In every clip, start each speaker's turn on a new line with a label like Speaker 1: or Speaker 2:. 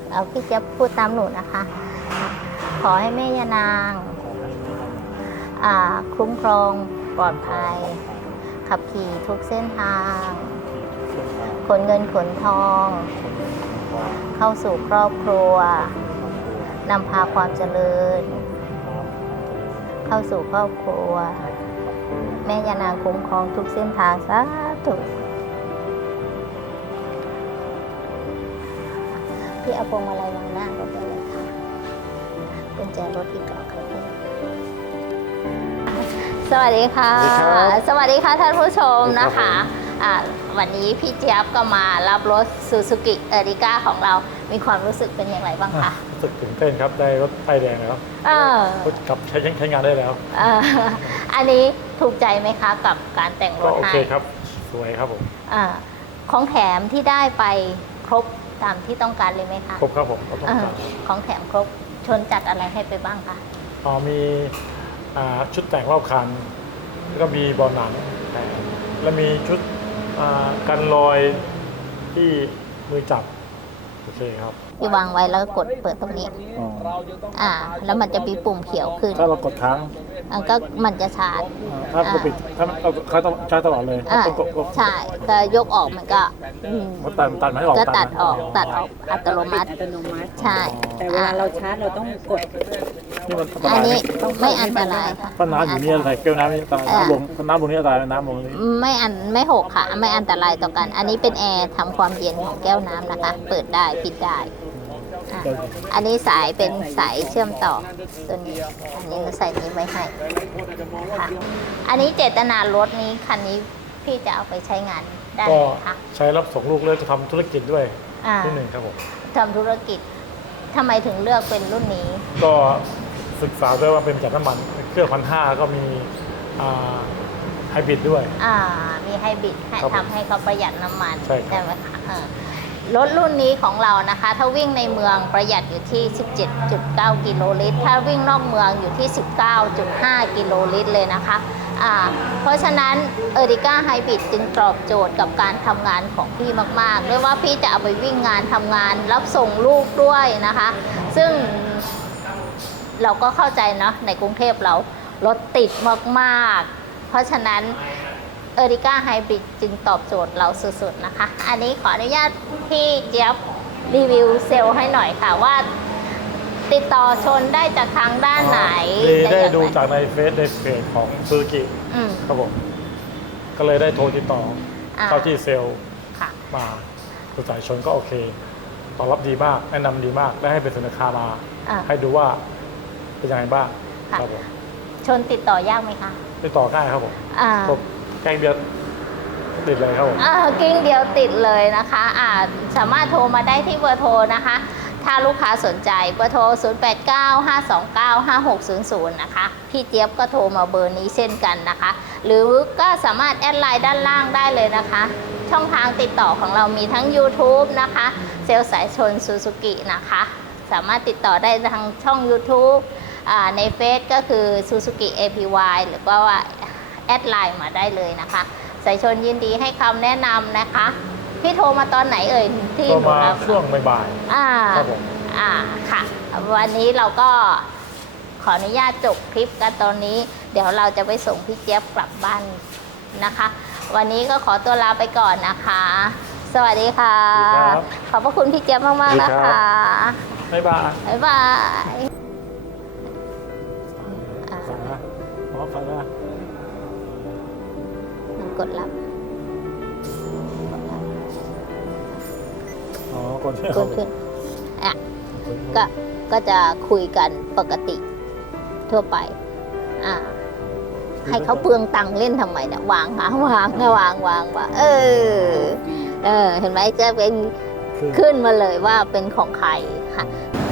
Speaker 1: เอาพี่จะพูดตามหนูนะคะ ขอให้แม่ย่านางคุ้มครองปลอดภัย ขับขี่ทุกเส้นทางขนเงินขนทอง เข้าสู่ครอบครัวนำพาความเจริญ เข้าสู่ครอบครัว แม่ย่านางคุ้มครองทุกเส้นทางสาธุพี่เอาพวงมาลัยวางหน้ารถได้เลยค่ะกุญแจรถอีกกล่องค่ะพี่สวัสดีค่ะ สวัสดีค่ะท่านผู้ชมนะคะวันนี้พี่เจี๊ยบก็มารับรถ Suzuki Ertiga ของเรา มีความรู้สึกเป็นอย่างไรบ้างคะ
Speaker 2: รู้สึกตื่นเต้นครับ ได้รถป้ายแดงแล้วกลับใช้งานได้แล้ว
Speaker 1: อันนี้ถูกใจไหมคะกับการแต่งรถให้
Speaker 2: โอเคครับ สวยครับผม
Speaker 1: ของแถมที่ได้ไปครบตามที่ต้องการเลยไหมคะ
Speaker 2: ครบครับผม
Speaker 1: ของแถมครบชนจัดอะไรให้ไปบ้างคะ
Speaker 2: มีชุดแต่งรอบคันแล้วก็มีเบาะหนังแต่แล้วมีชุดกันรอยที่มือจับโอเคครับ
Speaker 1: ที่วางไว้แล้วกดเปิดตรงนี้แล้วมันจะมีปุ่มเขียวขึ้น
Speaker 2: ถ้าเรากดค้าง
Speaker 1: ก็มันจะชาร์จ
Speaker 2: ถ้าปิดถ้าเขาต้องใช้ตลอดเลย
Speaker 1: ใช่แต่ยกออกมันก็
Speaker 2: ตัดไม่ออก
Speaker 1: ก็ตัดออกอัตโนมัติใช่
Speaker 3: แต่เวลาเราชาร์จเราต้องกด
Speaker 1: อันนี้ไม่อันตรายค่ะ
Speaker 2: น้ำอยู่นี่อะไรแก้วน้ำนี่ตายน้ำลงนี้ตายน้ำลงนี้
Speaker 1: ไม่หกค่ะไม่อันตรายต่อกันอันนี้เป็นแอร์ทำความเย็นของแก้วน้ำนะคะเปิดได้ปิดได้อันนี้สายเป็นสายเชื่อมต่อตัวนี้อันนี้เราใส่นี้ไว้ให้ค่ะอันนี้เจตนารถนี้คันนี้พี่จะเอาไปใช้งานได้ไหมคะ
Speaker 2: ใช้รับส่งลูกเลยจะทำธุรกิจด้วยที่หนึ่งครับผม
Speaker 1: ทำธุรกิจทำไมถึงเลือกเป็นรุ่นนี้
Speaker 2: ก็ศึกษาด้วยว่าเป็นจากน้ำมันเครื่อง1,500ก็มีไฮบริดด้วย
Speaker 1: มีไฮบริดทำให้เขาประหยัดน้ำมัน
Speaker 2: ใช่
Speaker 1: ไหมคะรถรุ่นนี้ของเรานะคะถ้าวิ่งในเมืองประหยัดอยู่ที่ 17.9 กิโลลิตรถ้าวิ่งนอกเมืองอยู่ที่ 19.5 กิโลลิตรเลยนะคะเพราะฉะนั้น Ertiga Hybrid จึงตอบโจทย์กับการทำงานของพี่มากๆด้วยว่าพี่จะเอาไปวิ่งงานทำงานรับส่งลูกด้วยนะคะซึ่งเราก็เข้าใจเนาะในกรุงเทพเรารถติดมากๆเพราะฉะนั้นErtiga Hybrid จึงตอบโจทย์เราสุดๆนะคะอันนี้ขออนุญาตพี่เจี๊ยบรีวิวเซลล์ให้หน่อยค่ะว่าติดต่อชนได้จากทางด้านไหน
Speaker 2: ได้ดูจากในเพจของซูซูกิครับผมก็เลยได้โทรติดต่อเข้าที่เซลล์มาตัวสายชนก็โอเคตอบรับดีมากแนะนำดีมากได้ให้เป็นสินค้ามาให้ดูว่าเป็นยังไงบ้างครับผม
Speaker 1: ชนติดต่อยากไหมคะ
Speaker 2: ติดต่อง่ายครับผมแกงเดียวติดเลยครับผม
Speaker 1: กิ้งเดียวติดเลยนะคะสามารถโทรมาได้ที่เบอร์โทรนะคะถ้าลูกค้าสนใจเบอร์โทร 0895295600 นะคะพี่เจี๊ยบก็โทรมาเบอร์นี้เช่นกันนะคะหรือก็สามารถแอดไลน์ด้านล่างได้เลยนะคะช่องทางติดต่อของเรามีทั้ง YouTube นะคะเซลล์สายชนซูซูกินะคะสามารถติดต่อได้ทางช่อง YouTube ในเฟซก็คือ Suzuki APY หรือว่าแอดไลน์มาได้เลยนะคะสายชนยินดีให้คำแนะนำนะคะพี่โทรมาตอนไหนที่
Speaker 2: โทรมาช่วงบ่ายครับผม
Speaker 1: ค่ะวันนี้เราก็ขออนุญาตจบคลิปกันตอนนี้เดี๋ยวเราจะไปส่งพี่เจี๊ยบกลับบ้านนะคะวันนี้ก็ขอตัวลาไปก่อนนะคะสวัสดีค่ะขอบพระคุณพี่เจี๊ยบมากๆนะคะ
Speaker 2: บ๊ายบายฟังนะ
Speaker 1: กดรับ
Speaker 2: กด
Speaker 1: ขึ้นก็จะคุยกันปกติทั่วไปให้เขาเปลืองตังค์เล่นทำไมเนี่ยวางว่าเห็นไหมจะเป็นขึ้นมาเลยว่าเป็นของใครค่ะ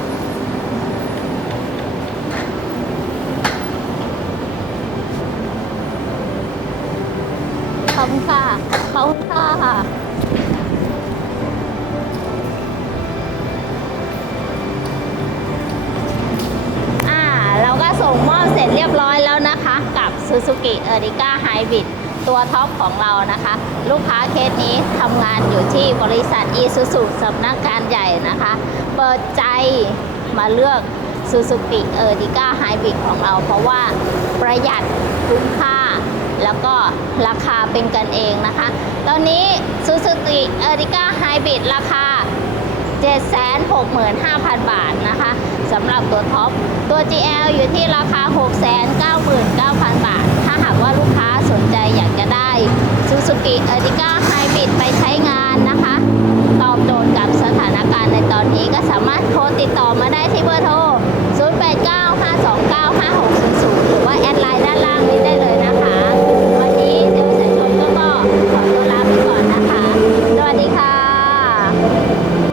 Speaker 1: ขอบคุณค่ะเราก็ส่งมอบเสร็จเรียบร้อยแล้วนะคะกับ Suzuki Ertiga Hybrid ตัวท็อปของเรานะคะลูกค้าเคสนี้ทำงานอยู่ที่บริษัทอีซูซูสำนักงานใหญ่นะคะ เปิดใจมาเลือก Suzuki Ertiga Hybrid ของเราเพราะว่าประหยัดคุ้มค่า แล้วก็ราคาเป็นกันเองนะคะ ตอนนี้ Suzuki Ertiga Hybrid ราคา 765,000 บาทนะคะสำหรับตัวท็อปตัว GL อยู่ที่ราคา 699,000 บาท ถ้าหากว่าลูกค้าสนใจอยากจะได้ Suzuki Ertiga Hybrid ไปใช้งานนะคะ ตอบโจทย์กับสถานการณ์ในตอนนี้ก็สามารถโทรติดต่อมาได้ที่เบอร์โทร 0895295600 หรือว่าแอดไลน์ด้านล่างนี้ได้เลยนะคะ วันนี้เดี๋ยวสายชมก็ขอตัวลาไปก่อนนะคะ สวัสดีค่ะ